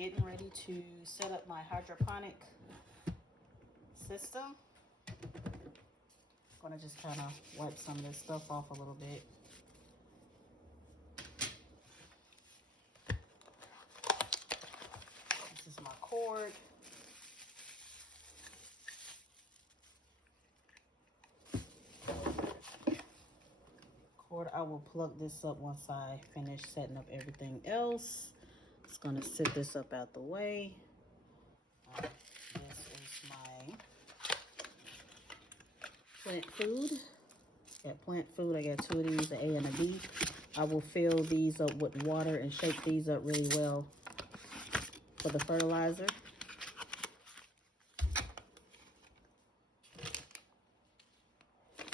getting ready to set up my hydroponic system. I'm gonna just kind of wipe some of this stuff off a little bit. This is my cord. I will plug this up once I finish setting up everything else. Just gonna sit this up out the way. This is my plant food. Got plant food. I got 2 of these, an A and a B. I will fill these up with water and shake these up really well for the fertilizer.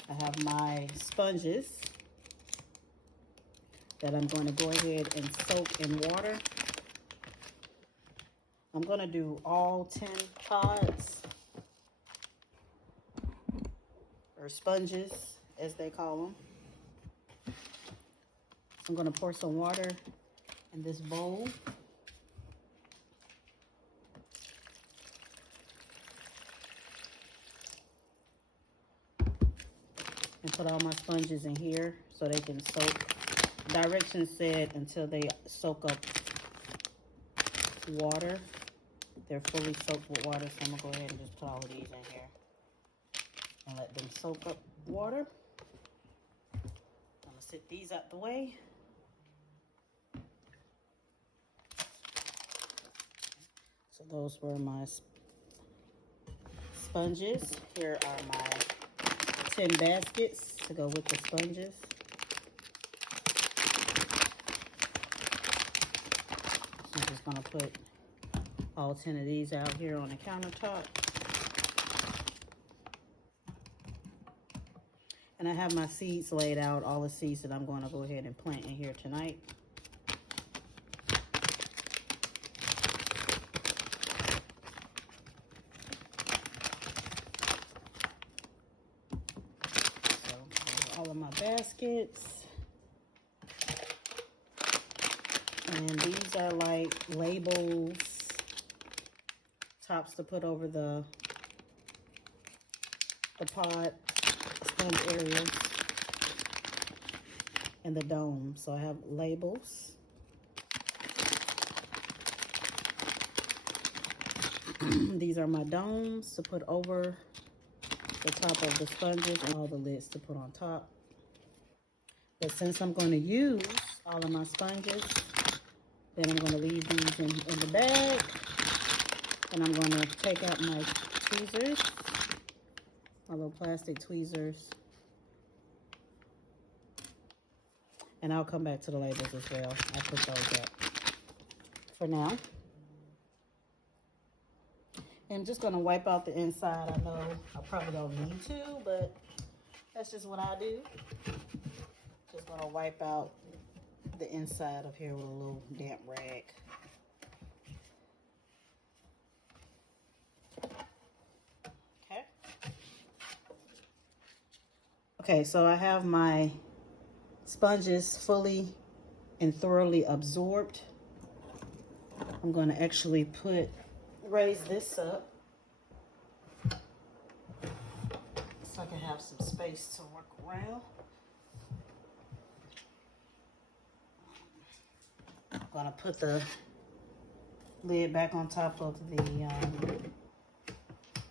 I have my sponges that I'm going to go ahead and soak in water. I'm going to do all 10 pods, or sponges as they call them. So I'm going to pour some water in this bowl. And put all my sponges in here so they can soak. Directions said until they soak up water. They're fully soaked with water, so I'm gonna go ahead and just put all of these in here and let them soak up water. I'm gonna sit these out the way. So those were my sponges. Here are my 10 baskets to go with the sponges. I'm just gonna put all 10 of these out here on the countertop. And I have my seeds laid out, all the seeds that I'm going to go ahead and plant in here tonight. So all of my baskets. And these are like labels, tops to put over the pod sponge areas and the dome. So I have labels. These are my domes to put over the top of the sponges and all the lids to put on top. But since I'm going to use all of my sponges, then I'm going to leave these in the bag. And I'm going to take out my tweezers, my little plastic tweezers. And I'll come back to the labels as well. I'll put those up for now. And I'm just going to wipe out the inside. I know I probably don't need to, but that's just what I do. Just going to wipe out the inside of here with a little damp rag. Okay, so I have my sponges fully and thoroughly absorbed. I'm going to actually raise this up so I can have some space to work around. I'm going to put the lid back on top of the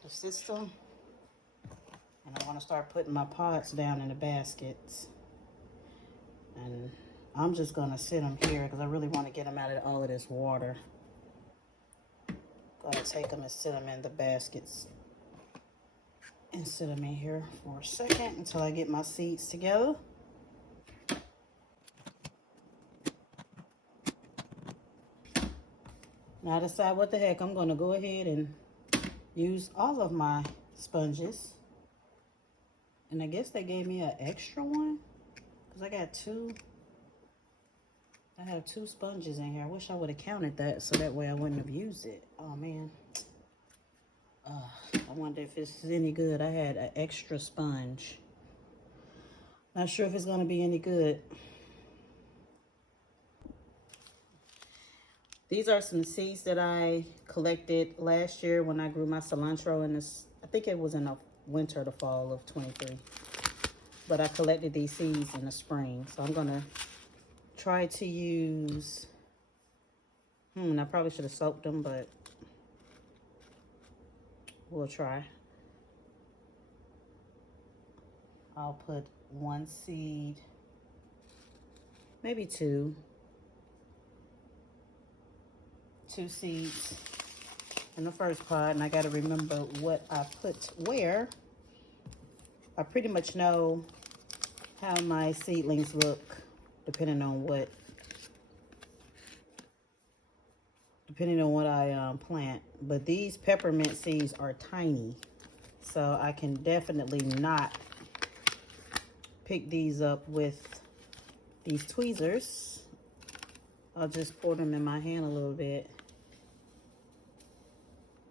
system. And I'm going to start putting my pods down in the baskets. And I'm just going to sit them here because I really want to get them out of all of this water. Going to take them and sit them in the baskets. And sit them in here for a second until I get my seeds together. Now I decide what the heck, I'm going to go ahead and use all of my sponges. And I guess they gave me an extra one because I got two. I have 2 sponges in here. I wish I would have counted that so that way I wouldn't have used it. Oh man. I wonder if this is any good. I had an extra sponge. Not sure if it's going to be any good. These are some seeds that I collected last year when I grew my cilantro in this, I think it was in the winter, the fall of 23. But I collected these seeds in the spring. So I'm gonna try to use, I probably should have soaked them, but we'll try. I'll put one seed, maybe two seeds in the first pot, and I got to remember what I put where. I pretty much know how my seedlings look depending on what I plant. But these peppermint seeds are tiny, so I can definitely not pick these up with these tweezers. I'll just pour them in my hand a little bit,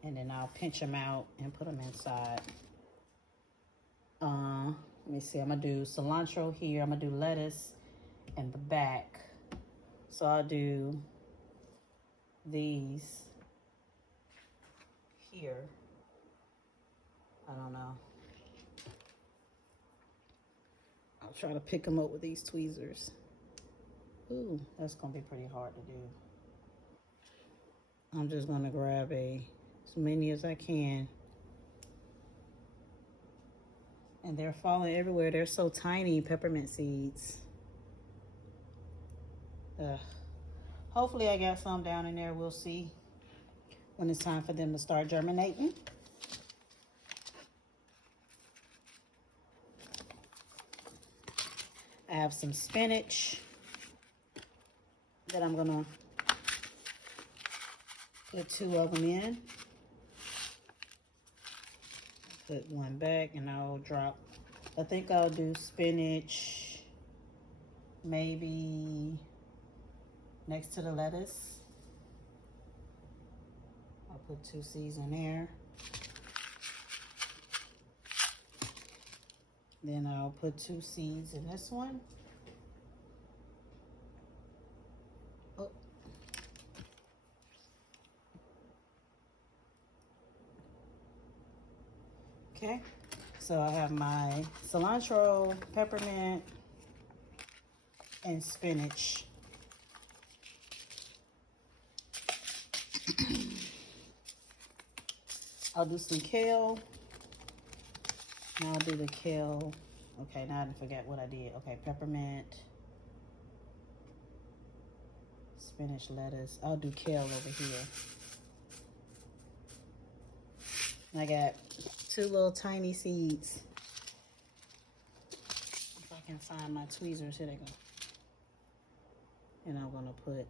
and then I'll pinch them out and put them inside. Let me see, I'm gonna do cilantro here, I'm gonna do lettuce in the back. So I'll do these here. I don't know. I'll try to pick them up with these tweezers. Ooh, that's gonna be pretty hard to do. I'm just gonna grab as many as I can. And they're falling everywhere. They're so tiny, peppermint seeds. Hopefully I got some down in there. We'll see when it's time for them to start germinating. I have some spinach that I'm gonna put 2 of them in. Put one back and I'll drop, I think I'll do spinach maybe next to the lettuce. I'll put 2 seeds in there. Then I'll put 2 seeds in this one. Oh. Okay, so I have my cilantro, peppermint, and spinach. I'll do some kale. Now I'll do the kale. Okay, now I didn't forget what I did. Okay, peppermint, spinach, lettuce. I'll do kale over here. And I got 2 little tiny seeds. If I can find my tweezers, here they go. And I'm gonna put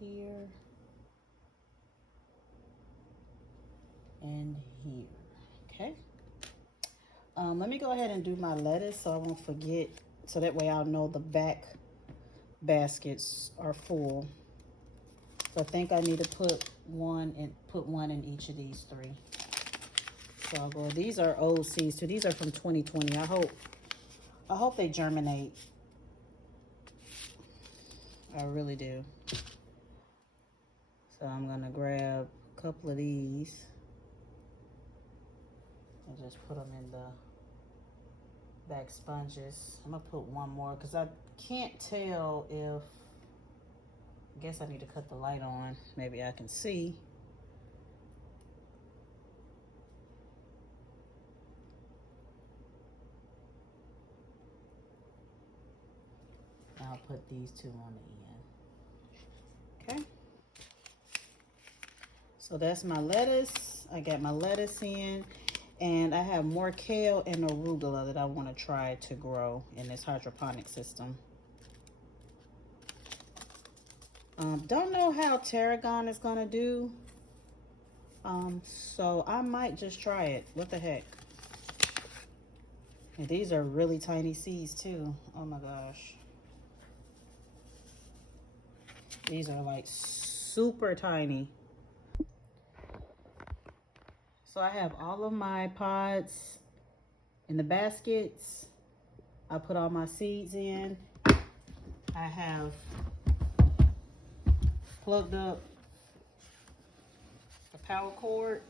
here and here. Okay. Let me go ahead and do my lettuce so I won't forget, so that way I'll know the back baskets are full. So I think I need to put one in each of these 3. So I'll go. These are old seeds too. These are from 2020. I hope they germinate. I really do. So I'm gonna grab a couple of these and just put them in the back sponges. I'm gonna put one more because I can't tell if, I guess I need to cut the light on. Maybe I can see. I'll put these 2 on the end. Okay. So that's my lettuce. I got my lettuce in. And I have more kale and arugula that I want to try to grow in this hydroponic system. Don't know how tarragon is going to do. So I might just try it. What the heck? And these are really tiny seeds too. Oh my gosh. These are like super tiny. So I have all of my pods in the baskets. I put all my seeds in. I have plugged up the power cord.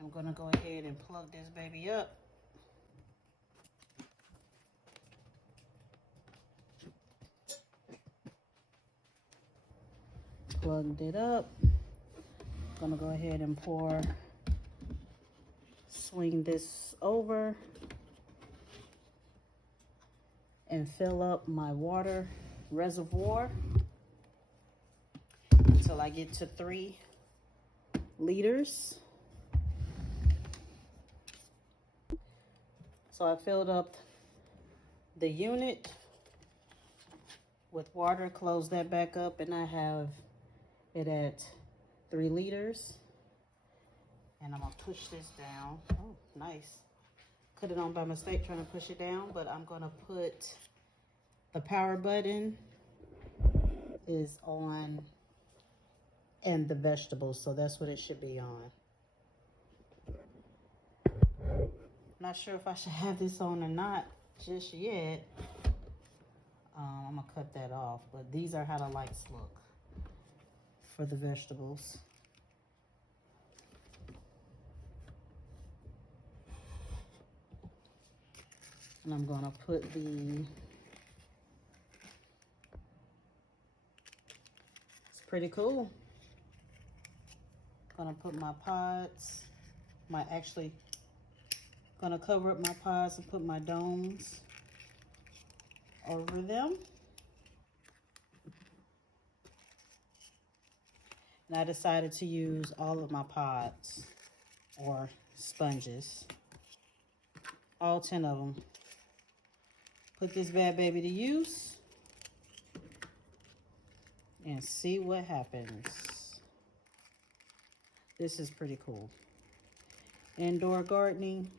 I'm gonna go ahead and plug this baby up. Plugged it up. Gonna go ahead and swing this over and fill up my water reservoir until I get to 3 liters. So I filled up the unit with water, close that back up, and I have it at 3 liters. And I'm gonna push this down. Oh, nice. Cut it on by mistake trying to push it down, but I'm gonna put the power button is on and the vegetables, so that's what it should be on. Not sure if I should have this on or not just yet. I'm gonna cut that off, but these are how the lights look for the vegetables. And I'm gonna put it's pretty cool. Gonna put my pods, gonna cover up my pods and put my domes over them. And I decided to use all of my pods or sponges, all 10 of them. Put this bad baby to use and see what happens. This is pretty cool. Indoor gardening,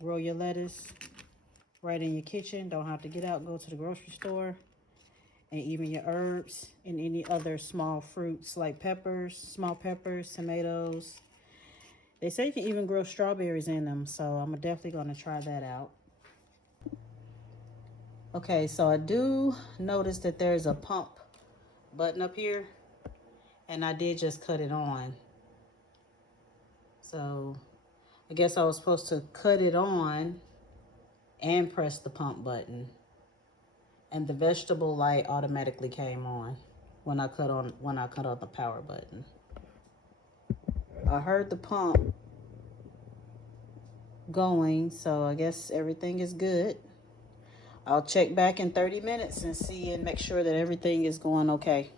grow your lettuce right in your kitchen. Don't have to get out, go to the grocery store. And even your herbs and any other small fruits like peppers, small peppers, tomatoes. They say you can even grow strawberries in them, so I'm definitely going to try that out. Okay, so I do notice that there's a pump button up here, and I did just cut it on. So I guess I was supposed to cut it on and press the pump button, and the vegetable light automatically came on when I cut on the power button. I heard the pump going, so I guess everything is good. I'll check back in 30 minutes and see and make sure that everything is going okay.